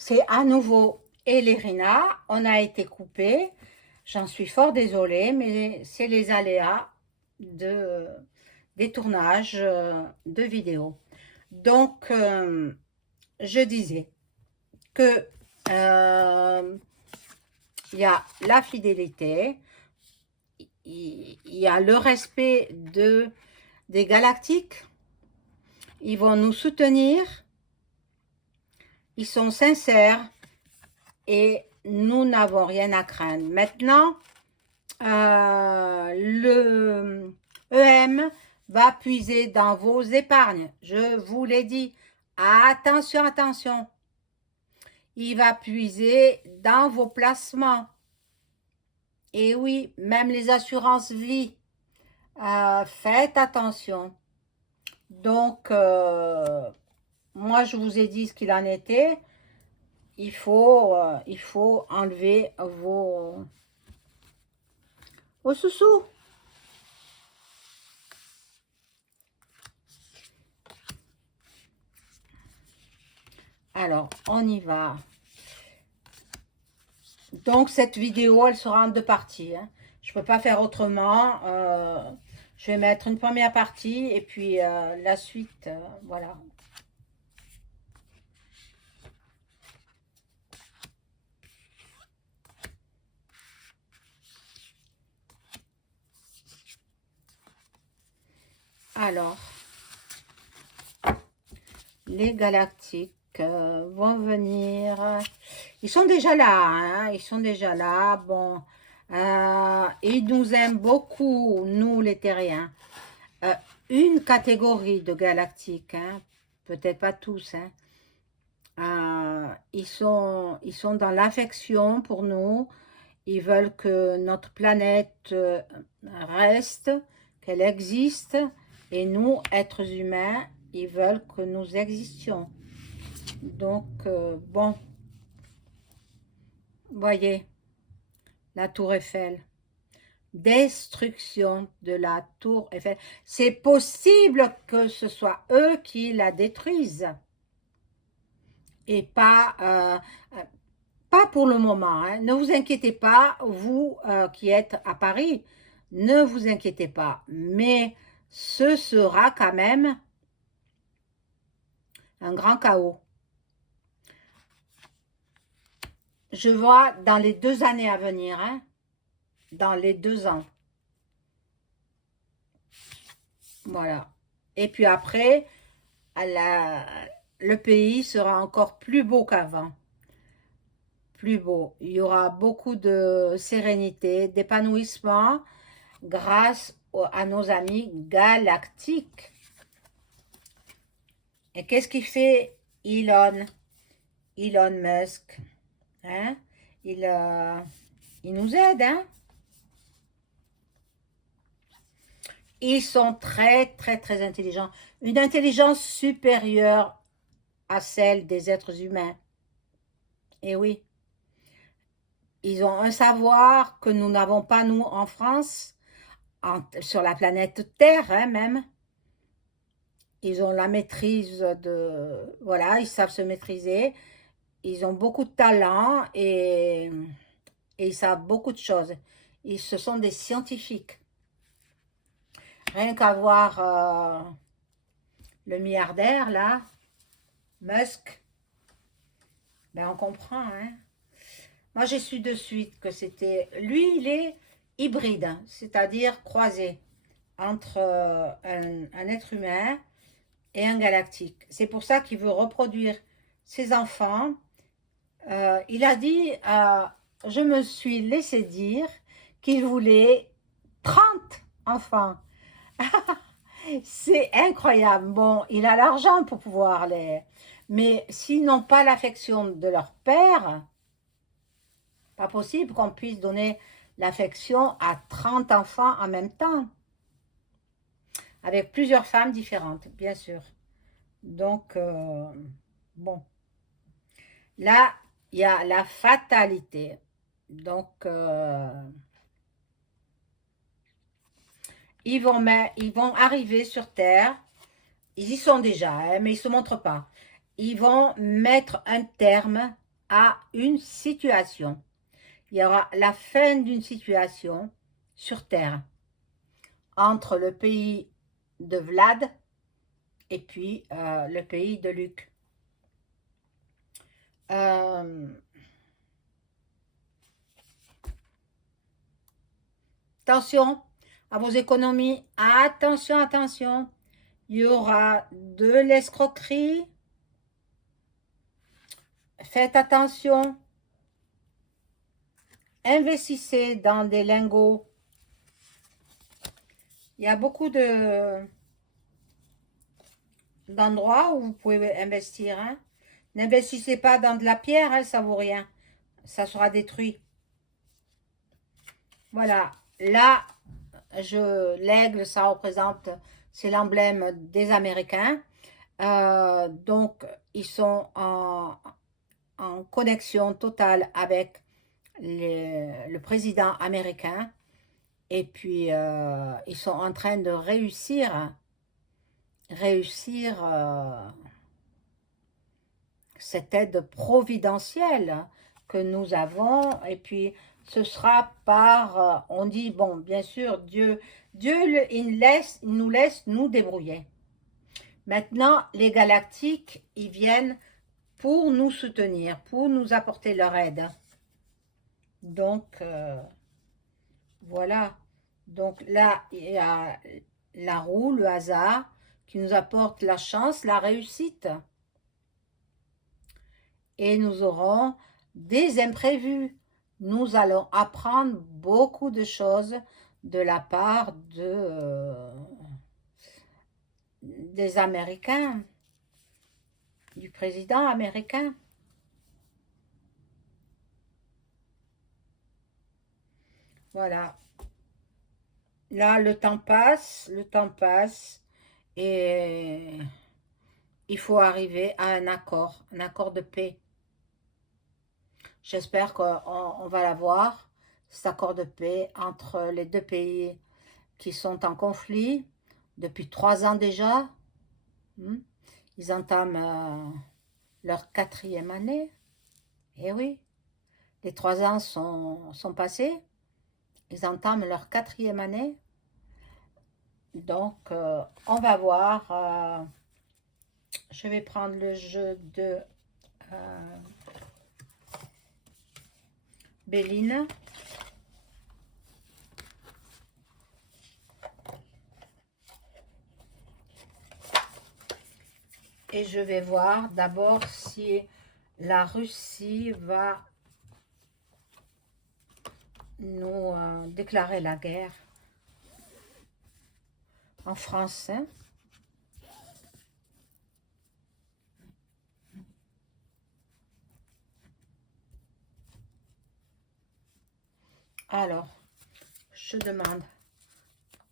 C'est à nouveau Elérina. On a été coupé. J'en suis fort désolée, mais c'est les aléas des tournages de vidéos. Donc, je disais que il y a la fidélité, il y a le respect des galactiques. Ils vont nous soutenir. Ils sont sincères et nous n'avons rien à craindre. Maintenant, le EM va puiser dans vos épargnes. Je vous l'ai dit. Attention, attention. Il va puiser dans vos placements. Et oui, même les assurances vie. Faites attention. Donc, moi, je vous ai dit ce qu'il en était. Il faut enlever vos sous-sous. Alors, on y va. Donc, cette vidéo, elle sera en deux parties. Hein. Je ne peux pas faire autrement. Je vais mettre une première partie et puis la suite, voilà. Alors, les galactiques vont venir. Ils sont déjà là, hein, ils sont déjà là. Bon, ils nous aiment beaucoup, nous les terriens. Une catégorie de galactiques, hein, peut-être pas tous. Hein. Ils sont dans l'affection pour nous. Ils veulent que notre planète reste, qu'elle existe. Et nous, êtres humains, ils veulent que nous existions. Donc, bon, voyez, la tour Eiffel. Destruction de la tour Eiffel. C'est possible que ce soit eux qui la détruisent. Et pas pour le moment. Hein. Ne vous inquiétez pas, vous qui êtes à Paris, ne vous inquiétez pas. Mais ce sera quand même un grand chaos. Je vois dans les 2 années à venir, hein, dans les 2 ans. Voilà. Et puis après, le pays sera encore plus beau qu'avant. Plus beau. Il y aura beaucoup de sérénité, d'épanouissement grâce à nos amis galactiques. Et qu'est-ce qu'il fait Elon Musk? Hein? Il nous aide, hein? Ils sont très, très, très intelligents. Une intelligence supérieure à celle des êtres humains. Et oui. Ils ont un savoir que nous n'avons pas, nous, en France, sur la planète Terre, hein, même. Ils ont la maîtrise de... Voilà, ils savent se maîtriser. Ils ont beaucoup de talent et ils savent beaucoup de choses. Ce sont des scientifiques. Rien qu'à voir le milliardaire, là, Musk, ben on comprend, hein. Moi, j'ai su de suite que c'était... Lui, il est hybride, hein, c'est-à-dire croisé entre un être humain et un galactique. C'est pour ça qu'il veut reproduire ses enfants. Il a dit, je me suis laissé dire qu'il voulait 30 enfants. C'est incroyable. Bon, il a l'argent pour pouvoir les... Mais s'ils n'ont pas l'affection de leur père, pas possible qu'on puisse donner l'affection à 30 enfants en même temps. Avec plusieurs femmes différentes, bien sûr. Donc, bon. Là, il y a la fatalité. Donc, ils vont arriver sur Terre. Ils y sont déjà, hein, mais ils ne se montrent pas. Ils vont mettre un terme à une situation. Il y aura la fin d'une situation sur Terre entre le pays de Vlad et puis le pays de Luc. Attention à vos économies. Attention, attention. Il y aura de l'escroquerie. Faites attention. Investissez dans des lingots. Il y a beaucoup d'endroits où vous pouvez investir. Hein. N'investissez pas dans de la pierre, hein, ça vaut rien. Ça sera détruit. Voilà. Là, l'aigle, ça représente, c'est l'emblème des Américains. Donc, ils sont en connexion totale avec le président américain. Et puis, ils sont en train de réussir cette aide providentielle que nous avons. Et puis, ce sera par, on dit, bon, bien sûr, Dieu il nous laisse nous débrouiller. Maintenant, les galactiques, ils viennent pour nous soutenir, pour nous apporter leur aide. Donc, voilà. Donc là, il y a la roue, le hasard, qui nous apporte la chance, la réussite. Et nous aurons des imprévus. Nous allons apprendre beaucoup de choses de la part des Américains, du président américain. Voilà. Là, le temps passe, et il faut arriver à un accord de paix. J'espère qu'on va l'avoir, cet accord de paix entre les deux pays qui sont en conflit depuis 3 ans déjà. Ils entament leur 4e année. Eh oui, les 3 ans sont passés. Ils entament leur 4e année. Donc, on va voir. Je vais prendre le jeu de Béline. Et je vais voir d'abord si la Russie va nous déclarer la guerre en français. Alors, je demande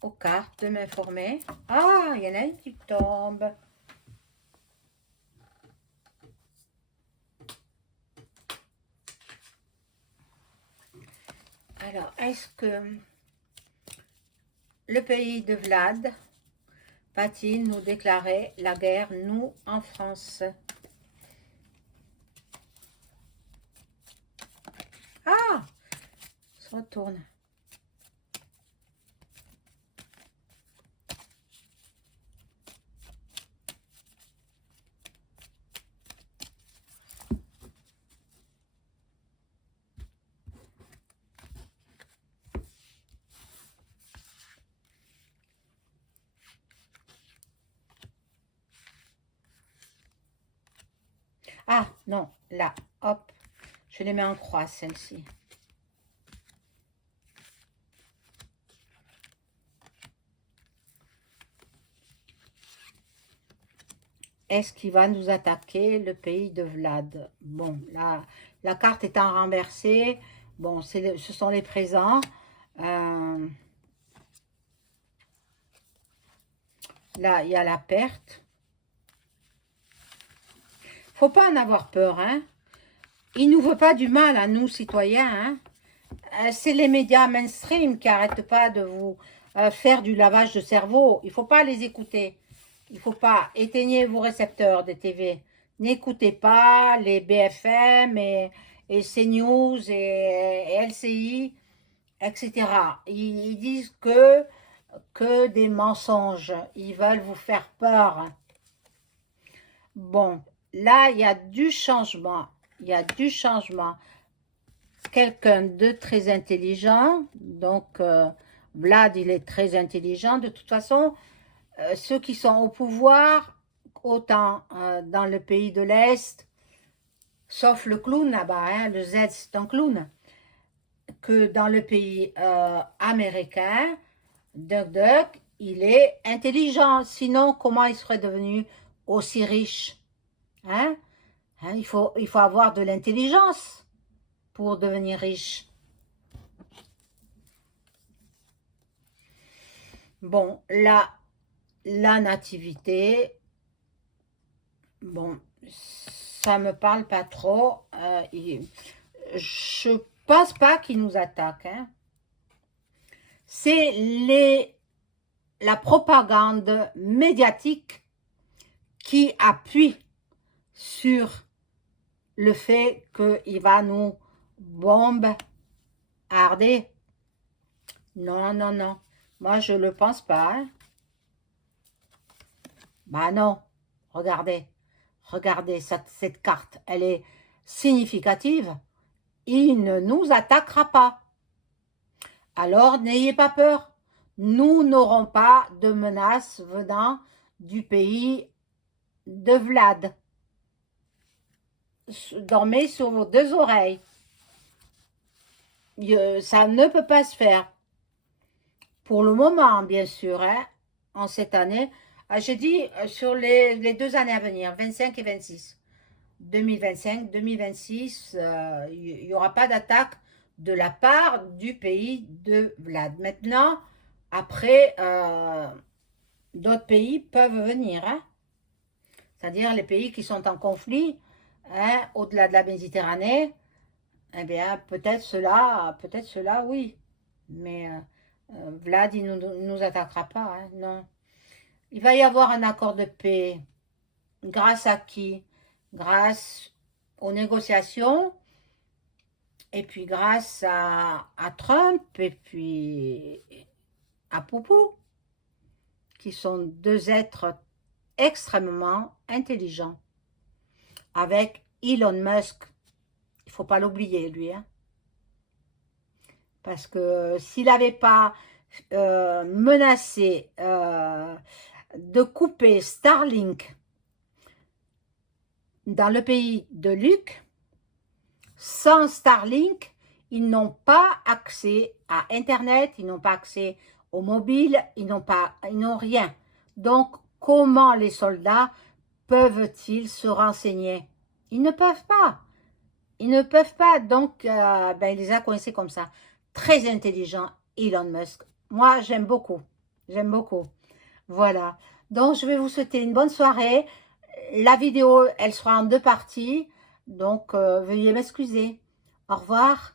aux cartes de m'informer. Ah, il y en a une qui tombe. Alors, est-ce que le pays de Vlad va-t-il nous déclarer la guerre, nous, en France? Ah, se retourne. Ah, non, là, hop, je les mets en croix, celle-ci. Est-ce qu'il va nous attaquer, le pays de Vlad? Bon, là, la carte étant renversée, bon, ce sont les présents. Là, il y a la perte. Faut pas en avoir peur, hein. Il nous veut pas du mal à nous, citoyens, hein. C'est les médias mainstream qui n'arrêtent pas de vous faire du lavage de cerveau. Il faut pas les écouter. Il faut pas. Éteignez vos récepteurs des TV. N'écoutez pas les BFM et CNews et LCI, etc. Ils disent que des mensonges. Ils veulent vous faire peur. Bon, là, il y a du changement. Il y a du changement. Quelqu'un de très intelligent. Donc, Vlad, il est très intelligent. De toute façon, ceux qui sont au pouvoir, autant dans le pays de l'Est, sauf le clown là-bas, hein, le Z, c'est un clown, que dans le pays américain, Duck Duck, il est intelligent. Sinon, comment il serait devenu aussi riche? Hein? Hein, il faut avoir de l'intelligence pour devenir riche. Bon, la nativité, bon, ça me parle pas trop. Je pense pas qu'il nous attaque. Hein. C'est la propagande médiatique qui appuie sur le fait qu'il va nous bombarder. Non, non, non. Moi, je ne le pense pas. Hein. Bah non. Regardez. Regardez cette carte. Elle est significative. Il ne nous attaquera pas. Alors, n'ayez pas peur. Nous n'aurons pas de menaces venant du pays de Vlad. Dormez sur vos deux oreilles. Ça ne peut pas se faire. Pour le moment, bien sûr, hein, en cette année. J'ai dit sur les 2 années à venir, 25 et 26. 2025, 2026, il n'y aura pas d'attaque de la part du pays de Vlad. Maintenant, après, d'autres pays peuvent venir. Hein? C'est-à-dire les pays qui sont en conflit, hein, au-delà de la Méditerranée, eh bien, peut-être cela, oui. Mais Vlad, il ne nous attaquera pas, hein, non. Il va y avoir un accord de paix. Grâce à qui? Grâce aux négociations, et puis grâce à Trump, et puis à Poupou, qui sont 2 êtres extrêmement intelligents. Avec Elon Musk, il ne faut pas l'oublier, lui. Hein. Parce que s'il n'avait pas menacé de couper Starlink dans le pays de Luc, sans Starlink, ils n'ont pas accès à Internet, ils n'ont pas accès au mobile, ils n'ont rien. Donc, comment les soldats peuvent-ils se renseigner? Ils ne peuvent pas. Ils ne peuvent pas. Donc, il les a coincés comme ça. Très intelligent, Elon Musk. Moi, j'aime beaucoup. J'aime beaucoup. Voilà. Donc, je vais vous souhaiter une bonne soirée. La vidéo, elle sera en 2 parties. Donc, veuillez m'excuser. Au revoir.